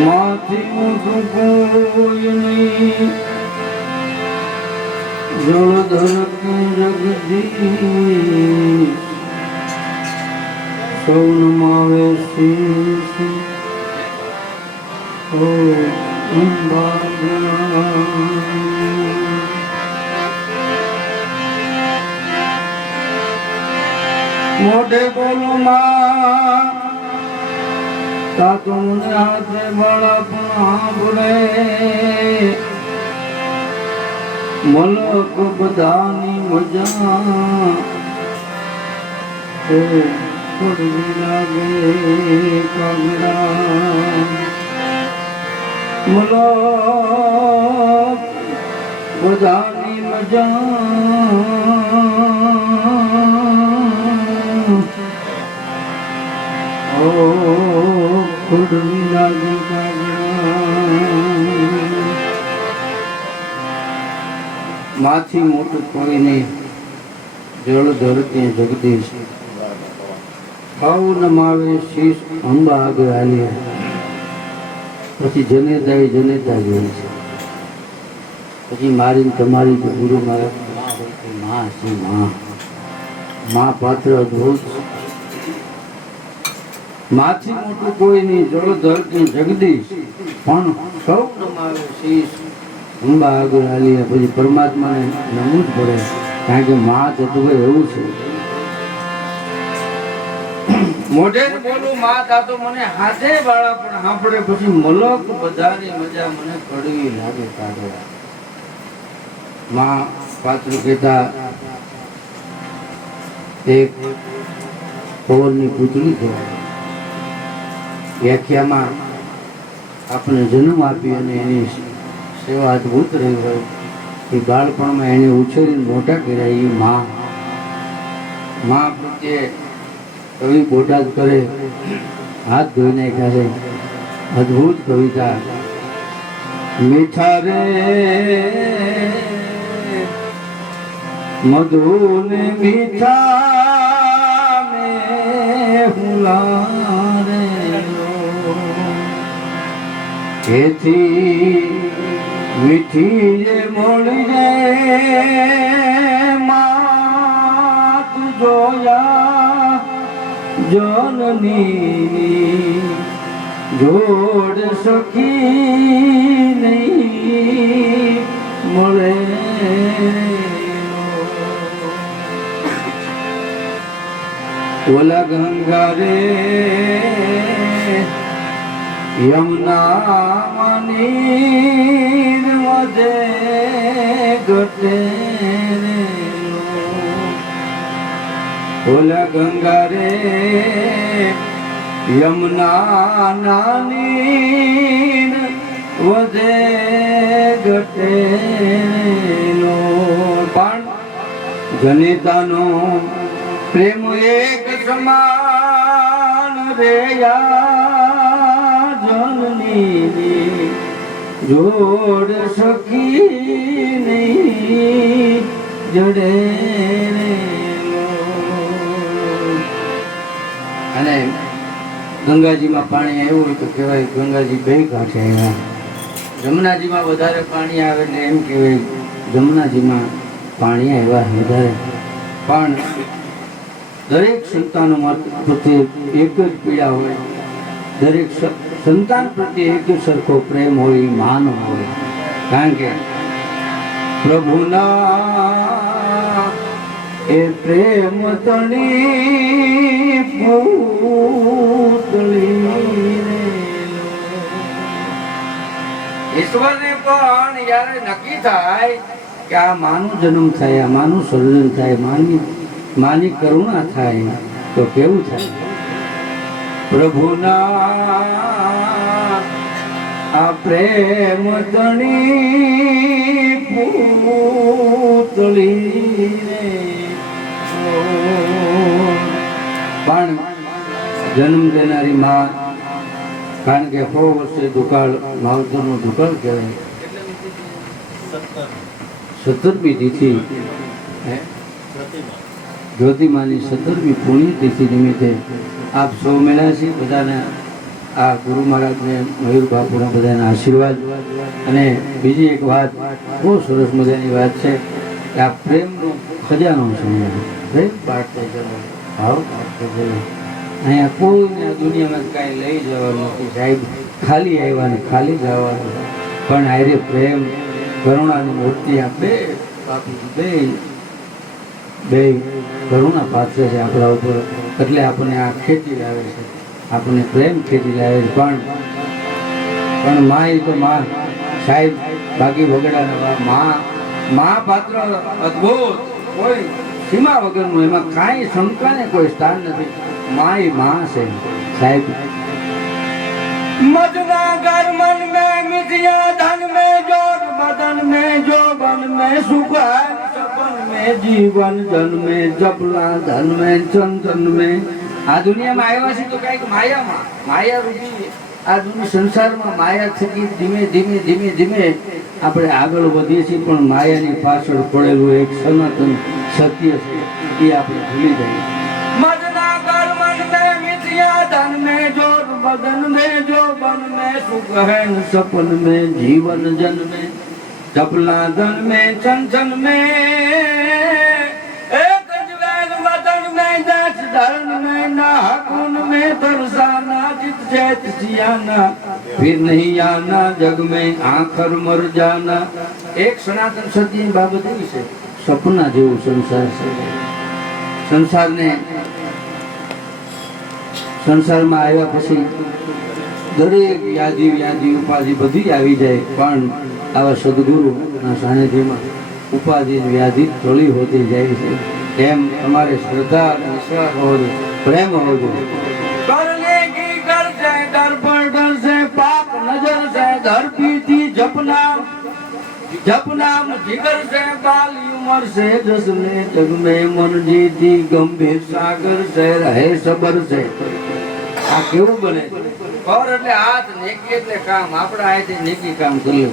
માથી મોટું કોઈ નહીં જળધર જગદીશ સૌ નમાવે શીશ મોઢે બોલો માં તાતો મને હાથે બળા પણ મલક બધાની મજા થોડી લાગે કાગડા મલક બધાની મજા થોડી લાગે માથી મોટું કોઈ નહીં જળ ધરતી જગદીશ ખાવ નમાવે શીશ અંબા આગળ હાલી પછી જનેતા જનેતા જોઈ છે પછી મારી તમારી તો ગુરુ મારા માં છે માં પાત્ર અદભુત માથી મોટું કોઈ નહીં જળ ધરતી જગદીશ પણ સૌ નમાવે શીશ અંબા આગળ હાલી પછી પરમાત્માને નમવું જ પડે કારણ કે મા તત્વ એવું છે મોઢે બોલું મા તાતો મને હાથે વાળા પણ સાંભળે પછી મલક બધાની મજા મને કડવી લાગે કાઢવા મા પાત્ર કહેતા એક પવનની પુતળી છે વ્યાખ્યામાં આપણે જન્મ આપી અને એની સેવા અદભુત રહી હોય એ બાળપણમાં એને ઉછેરીને મોટા કર્યા એ મા પ્રત્યે કવિ બોટાદ કરે હાથ ધોઈ નાખ્યા છે અદભુત કવિતા મીઠા રે મધુને મીઠા મે હુલારે એથી મીઠી જે મળી જાય માત જોયા જનની જોડ સખી નહીં મળે ઓલા ગંગા રે યમુના મની વધે ઘટે ઓલા ગંગા રે યમુના નાની વધે ઘટે પણ જનિતાનો પ્રેમ એક સમાન રે જનની જોડ સખી નહીં જડે અને ગંગાજીમાં પાણી આવ્યું હોય તો કહેવાય ગંગાજી બે કાંઠે આવ્યા જમનાજીમાં વધારે પાણી આવે ને એમ કહેવાય જમનાજીમાં પાણી આવ્યા વધારે પણ દરેક સંતાનો પ્રત્યે એક જ પીડા હોય દરેક સંતાન પ્રત્યે એક સરખો પ્રેમ હોય માન હોય કારણ કે પ્રભુના એ પ્રેમ તણી પૂતળી ઈશ્વરને પણ જ્યારે નક્કી થાય કે આ માનું જન્મ થાય આ માનું સર્જન થાય માની કરુણા થાય તો કેવું થાય પ્રભુના આ પ્રેમ તણી પૂતળી જન્મ દેનારી માં, કારણ કે 100 વર્ષે દુકાળ માવતરનો દુકાળ કહેવાય. 17મી તિથિ જ્યોતિમાની 17મી પુણ્યતિથિ નિમિત્તે આપ સૌ મળ્યા છીએ. બધાને આ ગુરુ મહારાજને, મયુર બાપુના બધાના આશીર્વાદ. અને બીજી એક વાત, બહુ સરસ મજાની વાત છે કે આ પ્રેમનો ખજાનો છે. પ્રેમ બાળતે જવો, ભાવ બાળતે જવો. અહીંયા કોઈને આ દુનિયામાં કાંઈ લઈ જવાનું નથી સાહેબ. ખાલી આવ્યા ને ખાલી જવાનું, પણ આરે પ્રેમ કરુણાની મૂર્તિ આ બે કરુણા પાત્ર છે આપણા ઉપર. એટલે આપણને આ ખેંચી લાવે છે, આપણને પ્રેમ ખેંચી લાવે છે. પણ માં એ તો માં સાહેબ, બાકી વગડાના માં પાત્ર અદ્ભુત, કોઈ સીમા વગરનું, એમાં કાંઈ શંકાને કોઈ સ્થાન નથી. માં એ માં છે સાહેબ. मजना घर मन में मिथिया धन में जोर बदन में जो बन में सुख है सपन में जीवन जन में जपला धन में चंदन में. આ દુનિયામાં આવ્યા છે તો કઈક માયામાં, માયા રૂપી આ દુનિયા સંસારમાં માયા થકી ધીમે ધીમે ધીમે ધીમે આપણે આગળ વધીએ છીએ. પણ માયાની પાછળ પડેલું એક સનાતન સત્ય છે એ આપણે ભૂલી જઈએ. મजना घर मन में मिथिया धन में जोर बदन में जो बन में सुख है सपन में जीवन जन में चपला धन में चंचन में एक जवेग वतन में दस धर्म में नाकुन में तरसाना जित चैत सियाना फिर नहीं आना जग में आखर मर जाना. एक सनातन सत्य बाबत एવી છે, સપના જેવું સંસાર છે. સંસારમાં આવ્યા પછી દરેક વ્યાધિ ઉપાધિ બધી આવી જાય. પણ આવા સદગુરુના સાનિધ્યમાં ઉપાધિ વ્યાધિ થોડી હોતી જાય છે. એમ તમારે શ્રદ્ધા અને વિશ્વાસ હોવો જોઈએ, પ્રેમ હોવો જોઈએ. કરને કી કર છે ડર પર ડર છે પાપ નજર છે ધરતીથી જપના જપનામ જીગર છે બાલી ઉમર છે જસને જગ में मन जीती गंभीर सागर છે રહે સબર છે. આ કેવું બને? કર એટલે હાથ, નેકી એટલે કામ. આપણા હાથે નેકી કામ કરીએ.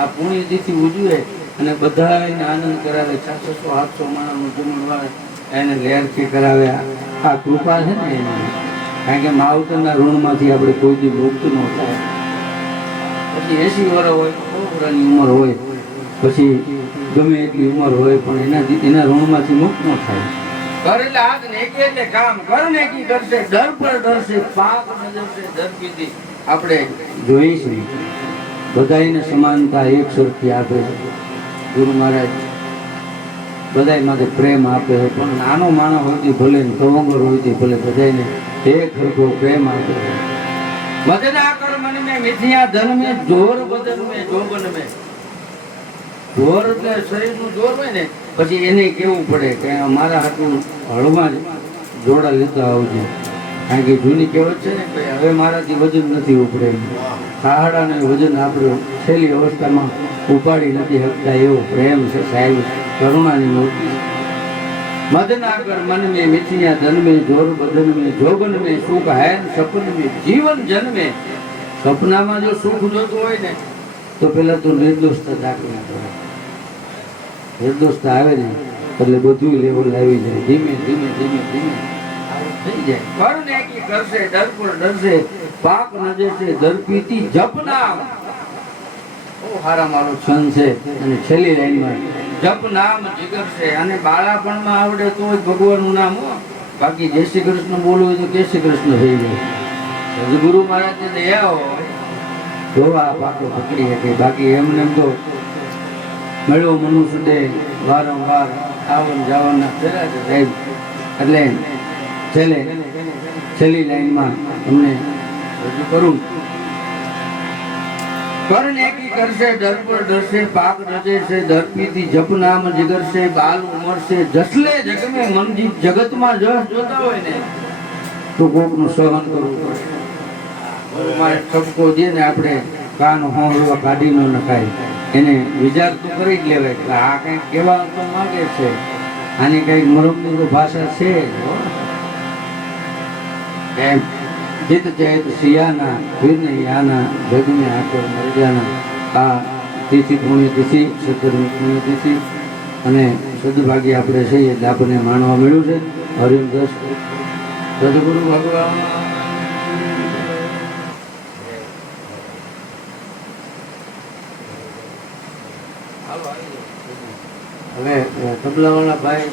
આ પુણ્યતિથિ ઉજવે અને બધાને આનંદ કરાવે. 600-700 માણસનું જમણવાર એને લેરથી કરાવે. આ કૃપા છે ને એની. કારણ કે માવતરના ઋણમાંથી આપણે કોઈ દી મુક્ત ન થાય. પછી 80 વર્ષ હોય, 100 વર્ષની ઉંમર હોય, પછી ગમે એટલી ઉંમર હોય, પણ એના ઋણમાંથી મુક્ત ન થાય. કર એટલે હાથ, નેકી એટલે કામ. કર નેકી કરશે ડર પર ડરશે પાપ નજરશે ધરતીથી. આપણે જોઈશું બધાને સમાનતા એક સરખી આપે છે ગુરુ મહારાજ. બધાય માટે પ્રેમ આપે છે. પણ નાનો માણસ હોય ભલે, કવંગર હોય ભલે, બધાને એક સરખો પ્રેમ આપે છે. મદના કર મન में मिथिया धन में जोर बदन में जोबन में. જોર એટલે શરીરનું જોર હોય ને, પછી એને કેવું પડે કે મારા હાથું હળમાં જ જોડા લેતા આવજો. કારણ કે જૂની કહેવત છે ને કે હવે મારાથી વજન નથી ઉપડે. ખાડાને વજન આપણે છેલ્લી અવસ્થામાં ઉપાડી નથી શકતા. એવો પ્રેમ છે સાહેબ, કરુણાની મૂર્તિ. मदना कर मन में मिथिया धन में जोर बदन में जोगन में सुख है सपन में जीवन जन में. सपनाમાં જો સુખ જોતું હોય ને તો પેલા તો નિર્દોષતા દાખલા કરે. નિર્દોષતા આવે ને એટલે બધું લેવલ આવી જાય. ધીમે ધીમે ધીમે ધીમે થઈ જાય. કર નેકી કરશે ડર પર ડરશે પાપ નજરશે ધરપીતી જપના. બહુ સારા મારો છંદ છે. અને છેલ્લી લાઈનમાં જપ નામ જીગર છે. અને બાળાપણમાં આવડે તો ભગવાનનું નામ હો. બાકી જય શ્રી કૃષ્ણ બોલવું હોય તો જય શ્રી કૃષ્ણ થઈ જાય. સદગુરુ મહારાજની દયા હોય તો આ પાકો પકડી શકે. બાકી એમને એમ તો મળ્યો મનુષ્ય દે વારંવાર આવન જાવનના ફેરા છે સાહેબ. એટલે છેલ્લી લાઈનમાં તમને રજૂ કરું. कर नेकी करसे डर पर डरसे पाक नजर से धरतीથી જપ નામ જીગર से बाल उमर से जसले जग में मन जी जगत માં જસ જોતા હોય ને તો કોકનું સહન કરવું પડે. મારે ઠપકો દે ને આપણે કાન હોંળવા કાઢી ન નખાય. એને વિચાર તો કરી જ લેવાય કે આ કંઈક કહેવા તો માંગે છે, આની કંઈક મરમની તો ભાષા છે. એમ જીત ચેત સિયાના વીરને યાના જગને આખો મરજાના આ તિથિ પુણ્ય તિથિ 17મી પુણ્ય તિથિ અને સદભાગ્ય આપણે છીએ એટલે આપણને માણવા મળ્યું છે. હરિમ દસ સદગુરુ ભગવાન. હવે તબલાવાળા ભાઈ